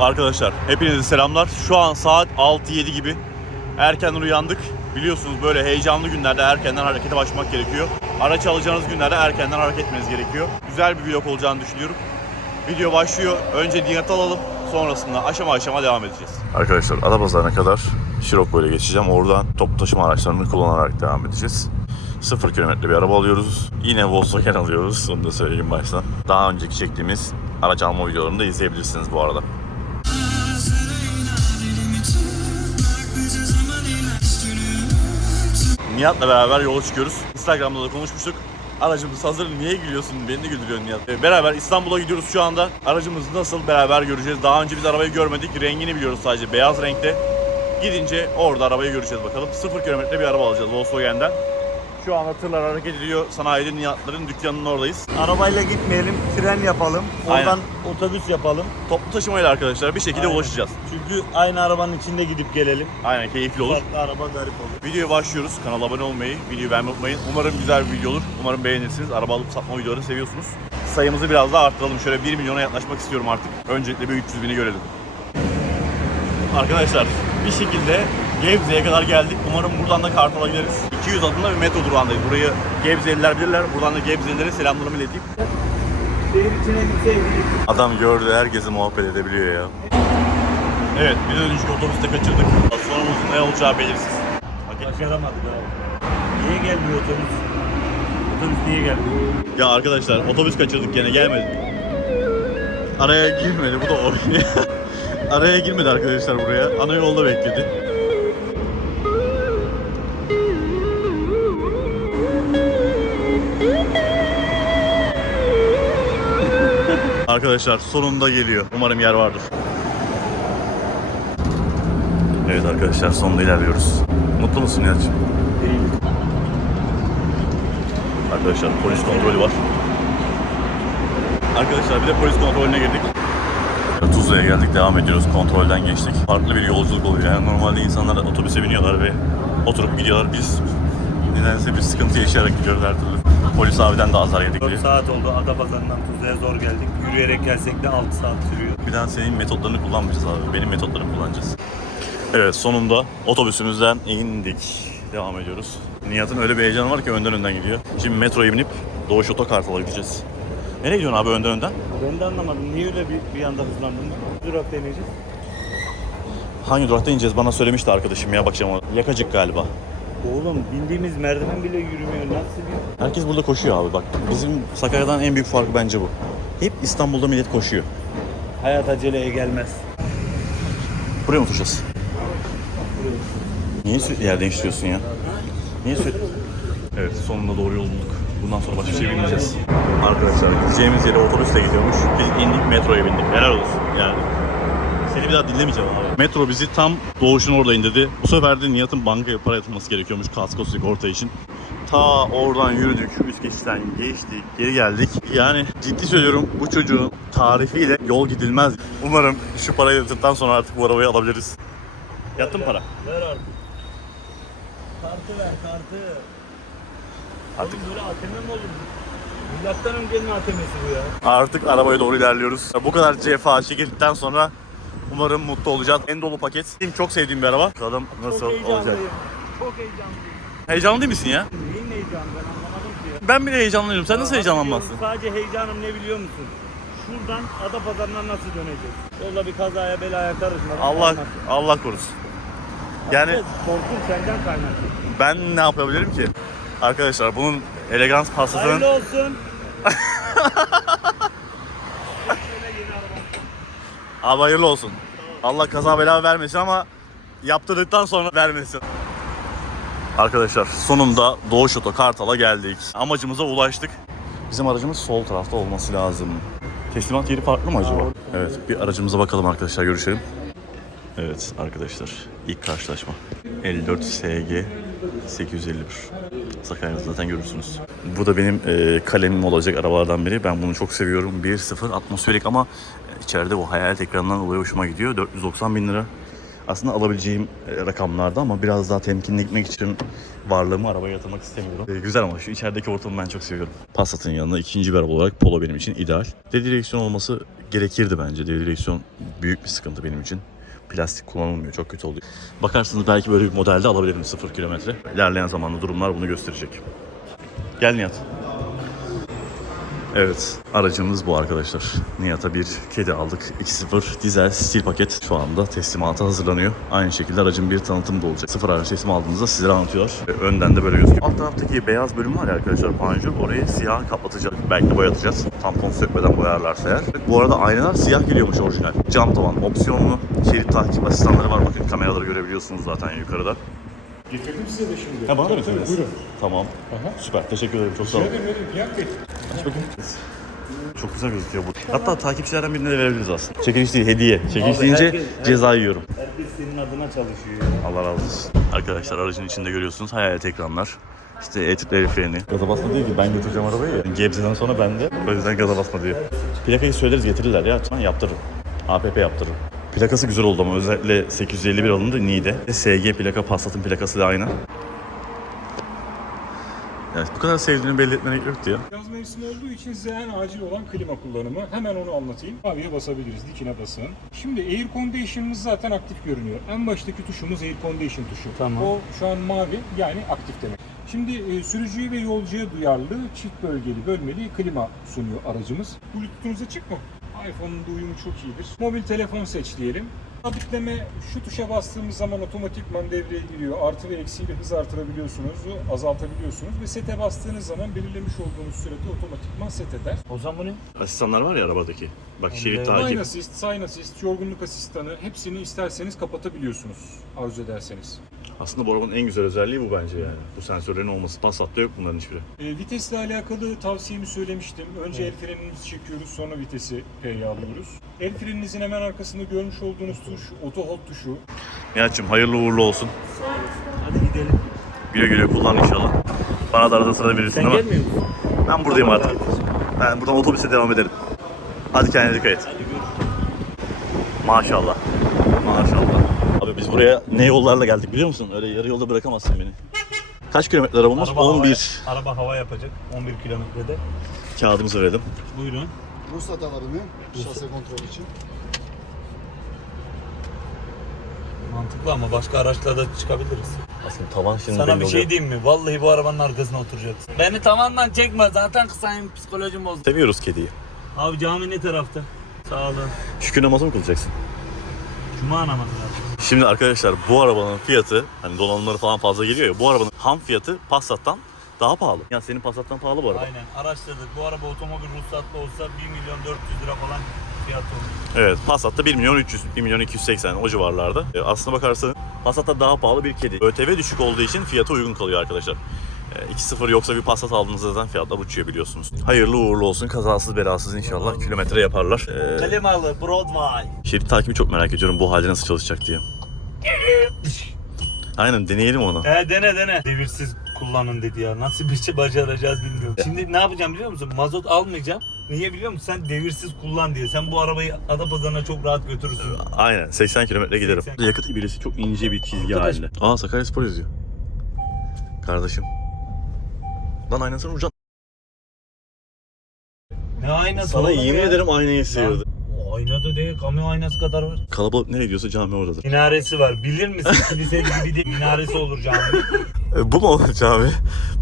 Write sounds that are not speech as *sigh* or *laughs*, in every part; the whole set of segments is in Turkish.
Arkadaşlar hepinize selamlar. Şu an saat 6-7 gibi. Erkenden uyandık. Biliyorsunuz böyle heyecanlı günlerde erkenden harekete başlamak gerekiyor. Araç alacağınız günlerde erkenden hareket etmeniz gerekiyor. Güzel bir vlog olacağını düşünüyorum. Video başlıyor. Önce niyet alalım. Sonrasında aşama aşama devam edeceğiz. Arkadaşlar Adapazarı'na kadar Şirokko ile geçeceğim. Oradan toplu taşıma araçlarını kullanarak devam edeceğiz. Sıfır kilometre bir araba alıyoruz. Yine Volkswagen alıyoruz. Onu da söyleyeyim baştan. Daha önceki çektiğimiz araç alma videolarını da izleyebilirsiniz bu arada. Nihat'la beraber yola çıkıyoruz. Instagram'da da konuşmuştuk. Aracımız hazır. Niye gülüyorsun? Beni de güldürüyorsun Nihat. Ee, Beraber İstanbul'a gidiyoruz şu anda. Aracımız nasıl beraber göreceğiz. Daha önce biz arabayı görmedik. Rengini biliyoruz sadece. Beyaz renkte. Gidince orada arabayı göreceğiz bakalım. Sıfır kilometre bir araba alacağız Volkswagen'den. Şu anda tırlar hareket ediyor. Sanayide Nihat'ların dükkanının oradayız. Arabayla gitmeyelim, tren yapalım. Aynen. Oradan otobüs yapalım. Toplu taşımayla arkadaşlar bir şekilde Aynen. ulaşacağız. Çünkü aynı arabanın içinde gidip gelelim. Aynen keyifli olur. Farklı araba garip olur. Videoya başlıyoruz. Kanala abone olmayı, videoyu beğenmeyi unutmayın. Umarım güzel bir video olur. Umarım beğenirsiniz. Araba alıp satma videolarını seviyorsunuz. Sayımızı biraz daha arttıralım. Şöyle 1 milyona yaklaşmak istiyorum artık. Öncelikle bir 300 bini görelim. Arkadaşlar bir şekilde Gebze'ye kadar geldik. Umarım buradan da Kartal'a gideriz. 200 adımda bir metro durağındayız. Burayı Gebzeliler bilirler. Buradan da Gebzelilere selamlarımı ileteyim. Adam gördü herkesi muhabbet edebiliyor ya. Evet bir önceki otobüste kaçırdık. Sonumuzun ne olacağı belirsiz. Başaramadık abi. Niye gelmiyor otobüs? Otobüs niye gelmiyor? Ya arkadaşlar otobüs kaçırdık gene gelmedi. Araya girmedi bu da oraya. *laughs* Araya girmedi arkadaşlar buraya. Ana yolda bekledi. Arkadaşlar sonunda geliyor. Umarım yer vardır. Evet arkadaşlar sonunda ilerliyoruz. Mutlu musun Nihat'cığım? Değil. Arkadaşlar polis kontrolü var. Arkadaşlar bir de polis kontrolüne girdik. Tuzla'ya geldik devam ediyoruz. Kontrolden geçtik. Farklı bir yolculuk oluyor. Yani normalde insanlar otobüse biniyorlar ve oturup gidiyorlar. Biz nedense bir sıkıntı yaşayarak gidiyoruz her türlü. Polis abiden de azar yedik 4 diye. saat oldu Adapazarı'ndan Tuzla'ya zor geldik. Yürüyerek gelsek de 6 saat sürüyor. Bir daha senin metotlarını kullanmayacağız abi. Benim metotlarımı kullanacağız. Evet sonunda otobüsümüzden indik. Devam ediyoruz. Nihat'ın öyle bir heyecanı var ki önden önden gidiyor. Şimdi metroya binip Doğuş Otokartal'a gideceğiz. Nereye gidiyorsun abi önden önden? Ben de anlamadım. Niye öyle bir, bir anda hızlandın? Durak deneyeceğiz. Hangi durakta ineceğiz bana söylemişti arkadaşım ya bakacağım. Yakacık galiba. Oğlum bindiğimiz merdiven bile yürümüyor. Nasıl bir... Herkes burada koşuyor abi bak. Bizim Sakarya'dan en büyük farkı bence bu. Hep İstanbul'da millet koşuyor. Hayat aceleye gelmez. Buraya mı oturacağız? Niye sürekli yer değiştiriyorsun ya? Niye sürekli... Evet sonunda doğru yol bulduk. Bundan sonra başka bir şey bilmeyeceğiz. Arkadaşlar gideceğimiz yere otobüsle gidiyormuş. Biz indik metroya bindik. Helal olsun yani. Bir daha dinlemeyeceğim abi. Metro bizi tam doğuşun orada indirdi. Bu sefer de Nihat'ın bankaya para yatırması gerekiyormuş kasko sigorta için. Ta oradan yürüdük, üst geçitten geçtik, geri geldik. Yani ciddi söylüyorum bu çocuğun tarifiyle yol gidilmez. Umarım şu parayı yatırdıktan sonra artık bu arabayı alabiliriz. Yattı mı para? Ver artık. Kartı ver kartı. Artık Oğlum böyle ATM mi olur? Milattan öncenin ATM'si bu ya. Artık arabaya doğru ilerliyoruz. Bu kadar cefa çekildikten sonra umarım mutlu olacağız. En dolu paket. Benim çok sevdiğim bir araba. Bakalım nasıl Çok olacak. Çok heyecanlıyım. Heyecanlı değil misin ya? Neyin heyecanı ben anlamadım ki ya. Ben bile heyecanlıyım. Sen nasıl Ya, heyecanlanmazsın? biliyorum, Sadece heyecanım ne biliyor musun? Şuradan Adapazarı'na nasıl döneceğiz? Yolda bir kazaya belaya karışmadan. Allah olmaz. Allah korusun. Yani Evet, Korkum senden kaynaklı. ben ne yapabilirim ki? Arkadaşlar bunun elegans pastasının Hayırlı olsun. *laughs* Şöyle yeni araba. Abi hayırlı olsun. Allah kaza bela vermesin ama yaptırdıktan sonra vermesin. Arkadaşlar sonunda Doğuş Oto Kartal'a geldik. Amacımıza ulaştık. Bizim aracımız sol tarafta olması lazım. Teslimat yeri farklı mı acaba? Evet bir aracımıza bakalım arkadaşlar görüşelim. Evet arkadaşlar ilk karşılaşma. 54 SG 851. Sakarya'da zaten görürsünüz. Bu da benim e, kalemim olacak arabalardan biri. Ben bunu çok seviyorum. 1.0 atmosferik ama içeride o hayalet ekranından dolayı hoşuma gidiyor. 490 bin lira. Aslında alabileceğim e, rakamlarda ama biraz daha temkinli gitmek için varlığımı arabaya yatırmak istemiyorum. E, güzel ama şu içerideki ortamı ben çok seviyorum. Passat'ın yanına ikinci bir araba olarak Polo benim için ideal. D direksiyon olması gerekirdi bence. D direksiyon büyük bir sıkıntı benim için. Plastik kullanılmıyor. Çok kötü oluyor. Bakarsınız belki böyle bir modelde alabilirim 0 kilometre. İlerleyen zamanda durumlar bunu gösterecek. Gel Nihat. Evet, aracımız bu arkadaşlar. Nihat'a bir kedi aldık. 2.0 dizel stil paket şu anda teslimata hazırlanıyor. Aynı şekilde aracın bir tanıtımı da olacak. Sıfır araç teslim aldığınızda sizlere anlatıyorlar. Önden de böyle gözüküyor. Alt taraftaki beyaz bölüm var ya arkadaşlar panjur. Orayı siyah kapatacağız. Belki boyatacağız. Tampon sökmeden boyarlarsa eğer. Bu arada aynalar siyah geliyormuş orijinal. Cam tavan opsiyonlu. Şerit takip asistanları var. Bakın kameraları görebiliyorsunuz zaten yukarıda. Getirdim size de şimdi. Ha bana da Tabii, getirdiniz? Buyurun. Tamam. Aha. Süper. Teşekkür ederim. Çok sağ olun. Verin verin Nihat Bey. Aç bakayım. Çok güzel gözüküyor bu. Hatta takipçilerden birine de verebiliriz aslında. Çekiliş değil, hediye. Çekiliş Abi deyince herkes- ceza yiyorum. Herkes senin adına çalışıyor. Allah razı olsun. Arkadaşlar aracın içinde görüyorsunuz hayalet ekranlar. İşte el freni. Gaza basma diyor ki ben götüreceğim arabayı ya. Gebze'den sonra ben de. O yüzden gaza basma diyor. Plakayı söyleriz getirirler ya. Ben yaptırırım. APP yaptırırım. Plakası güzel oldu ama özellikle 851 alındı Niğde. SG plaka Passat'ın plakası da aynı. Evet, bu kadar sevdiğini belli etmene gerek yoktu ya. Yaz mevsimi olduğu için size en acil olan klima kullanımı. Hemen onu anlatayım. Abiye basabiliriz. Dikine basın. Şimdi Air Condition'ımız zaten aktif görünüyor. En baştaki tuşumuz Air Condition tuşu. Tamam. O şu an mavi yani aktif demek. Şimdi e, sürücüye ve yolcuya duyarlı çift bölgeli bölmeli klima sunuyor aracımız. Bluetooth'unuz açık mı? iPhone'un da uyumu çok iyidir. Mobil telefon seç diyelim. Sabitleme şu tuşa bastığımız zaman otomatikman devreye giriyor. Artı ve eksiyle hız artırabiliyorsunuz, azaltabiliyorsunuz ve sete bastığınız zaman belirlemiş olduğunuz sürede otomatikman set eder. O zaman bu ne? Asistanlar var ya arabadaki. Bak şerit takip. Line Assist, Sign Assist, yorgunluk asistanı hepsini isterseniz kapatabiliyorsunuz arzu ederseniz. Aslında bu arabanın en güzel özelliği bu bence yani. Bu sensörlerin olması. Passat'ta yok bunların hiçbiri. E, vitesle alakalı tavsiyemi söylemiştim. Önce el frenimizi çekiyoruz, sonra vitesi P'ye alıyoruz. El freninizin hemen arkasında görmüş olduğunuz tuş, auto hold tuşu. Nihat'cığım hayırlı uğurlu olsun. Hadi gidelim. Güle güle kullan inşallah. Bana da arada sırada verirsin Sen ama gelmiyor musun? ben buradayım artık. Ben buradan otobüse devam ederim. Hadi kendine dikkat et. Maşallah. Maşallah. Abi biz buraya ne yollarla geldik biliyor musun? Öyle yarı yolda bırakamazsın beni. Kaç kilometre arabamız? Araba 11. Hava, araba hava yapacak 11 kilometrede. Kağıdımızı verelim. Buyurun. Ruhsat alırım şase kontrol için. Mantıklı ama başka araçlarda çıkabiliriz. Aslında tavan şimdi Sana belli bir oluyor. şey diyeyim mi? Vallahi bu arabanın arkasına oturacaksın. Beni tavandan çekme zaten kısayım psikolojim bozdu. Seviyoruz kediyi. Abi cami ne tarafta? Sağ olun. Şükür namazı mı kılacaksın? Cuma namazı lazım. Şimdi arkadaşlar bu arabanın fiyatı hani donanımları falan fazla geliyor ya bu arabanın ham fiyatı Passat'tan daha pahalı. Ya senin Passat'tan pahalı bu araba. Aynen araştırdık. Bu araba otomobil ruhsatlı olsa 1 milyon 400 lira falan fiyat olur. Evet Passat'ta 1 milyon 300, 1 milyon 280 o civarlarda. E, aslına bakarsanız Passat'ta daha pahalı bir kedi. ÖTV düşük olduğu için fiyatı uygun kalıyor arkadaşlar. E, 2.0 yoksa bir Passat aldığınızda zaten fiyatlar uçuyor biliyorsunuz. Hayırlı uğurlu olsun kazasız belasız inşallah kilometre yaparlar. E, Klimalı Broadway. şerit takibi çok merak ediyorum bu halde nasıl çalışacak diye. *laughs* Aynen deneyelim onu. He dene dene. Devirsiz kullanın dedi ya. Nasıl bir şey başaracağız bilmiyorum. Şimdi ne yapacağım biliyor musun? Mazot almayacağım. Niye biliyor musun? Sen devirsiz kullan diye. Sen bu arabayı Adapazarı'na çok rahat götürürsün. Aynen 80 kilometre giderim. 80. Yakıt ibresi çok ince bir çizgi Arkadaş- halinde. Aa Sakaryaspor yazıyor. Kardeşim. Lan aynasını vuracaksın. Ne aynası Sana oğlum yemin ya? ederim aynayı sıyırdı. O ayna da değil, kamyon aynası kadar var. Kalabalık nereye gidiyorsa cami oradadır. Minaresi var. Bilir misin? Kilise gibi değil. Minaresi olur cami. E, bu mu cami?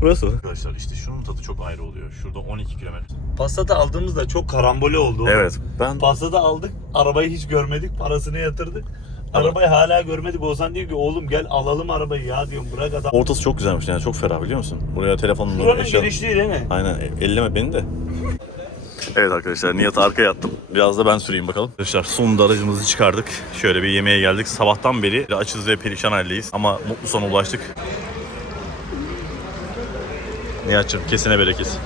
Burası mı? Arkadaşlar işte şunun tadı çok ayrı oluyor. Şurada 12 kilometre. Passat'ı aldığımızda çok karambole oldu. Evet. Ben Passat'ı aldık. Arabayı hiç görmedik. Parasını yatırdık. Arabayı hala görmedik. Oğuzhan diyor ki oğlum gel alalım arabayı ya diyorum. Bırak adam. ortası çok güzelmiş yani çok ferah biliyor musun? Buraya telefonunu Buranın genişliği değil mi? Aynen e- elleme beni de. Evet arkadaşlar Nihat'ı arkaya attım. Biraz da ben süreyim bakalım. Arkadaşlar sonunda aracımızı çıkardık. Şöyle bir yemeğe geldik. Sabahtan beri açız ve perişan haldeyiz. Ama mutlu sona ulaştık. Nihat'cığım kesine bereket.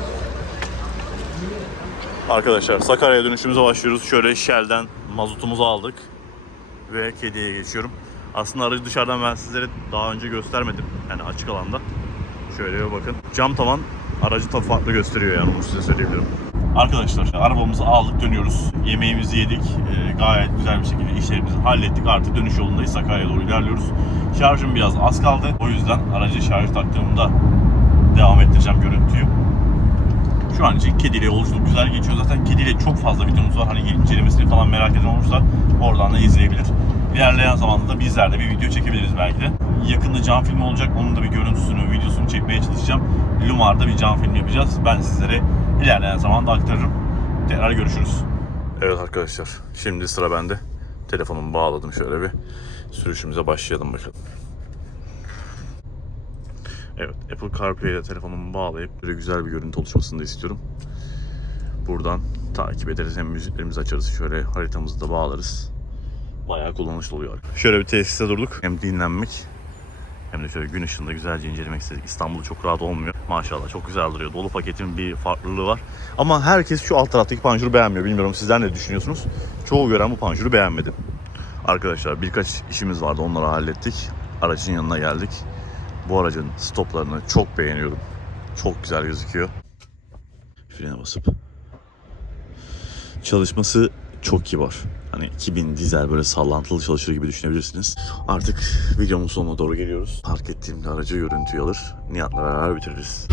Arkadaşlar Sakarya'ya dönüşümüze başlıyoruz. Şöyle Shell'den mazotumuzu aldık. Ve kediye geçiyorum. Aslında aracı dışarıdan ben sizlere daha önce göstermedim. Yani açık alanda. Şöyle bir bakın. Cam tavan aracı tabii farklı gösteriyor yani onu size söyleyebilirim. Arkadaşlar arabamızı aldık dönüyoruz. Yemeğimizi yedik. Ee, gayet güzel bir şekilde işlerimizi hallettik. Artık dönüş yolundayız. Sakarya'ya doğru ilerliyoruz. Şarjım biraz az kaldı. O yüzden aracı şarj taktığımda devam ettireceğim görüntüyü. Şu an için kediyle yolculuk güzel geçiyor. Zaten kediyle çok fazla videomuz var. Hani incelemesini falan merak eden olursa oradan da izleyebilir. İlerleyen zamanda da bizler de bir video çekebiliriz belki de. Yakında cam filmi olacak. Onun da bir görüntüsünü, videosunu çekmeye çalışacağım. Lumar'da bir cam film yapacağız. Ben sizlere ilerleyen zamanda aktarırım. Tekrar görüşürüz. Evet arkadaşlar. Şimdi sıra bende. Telefonumu bağladım şöyle bir. Sürüşümüze başlayalım bakalım. Evet, Apple CarPlay ile telefonumu bağlayıp böyle güzel bir görüntü oluşmasını da istiyorum. Buradan takip ederiz. Hem müziklerimizi açarız. Şöyle haritamızı da bağlarız. Bayağı kullanışlı oluyor. Şöyle bir tesiste durduk. Hem dinlenmek hem de şöyle gün ışığında güzelce incelemek istedik. İstanbul'da çok rahat olmuyor. Maşallah çok güzel duruyor. Dolu paketin bir farklılığı var. Ama herkes şu alt taraftaki panjuru beğenmiyor. Bilmiyorum sizler ne düşünüyorsunuz? Çoğu gören bu panjuru beğenmedi. Arkadaşlar birkaç işimiz vardı. Onları hallettik. Aracın yanına geldik. Bu aracın stoplarını çok beğeniyorum. Çok güzel gözüküyor. Frene basıp. Çalışması çok kibar. Hani 2000 dizel böyle sallantılı çalışır gibi düşünebilirsiniz. Artık videomun sonuna doğru geliyoruz. Park ettiğimde aracı görüntüyü alır. Nihat'la beraber bitiririz.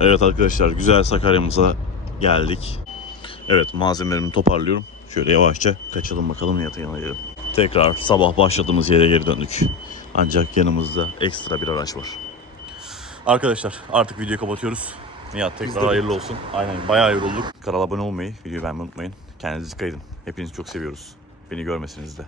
Evet arkadaşlar güzel Sakarya'mıza geldik. Evet malzemelerimi toparlıyorum. Şöyle yavaşça kaçalım bakalım Nihat'ın yanına gidelim. Tekrar sabah başladığımız yere geri döndük. Ancak yanımızda ekstra bir araç var. Arkadaşlar artık videoyu kapatıyoruz. Nihat tekrar hayırlı olsun. Aynen bayağı yorulduk. Kanala abone olmayı, videoyu beğenmeyi unutmayın. Kendinize dikkat edin. Hepinizi çok seviyoruz. Beni görmesiniz de.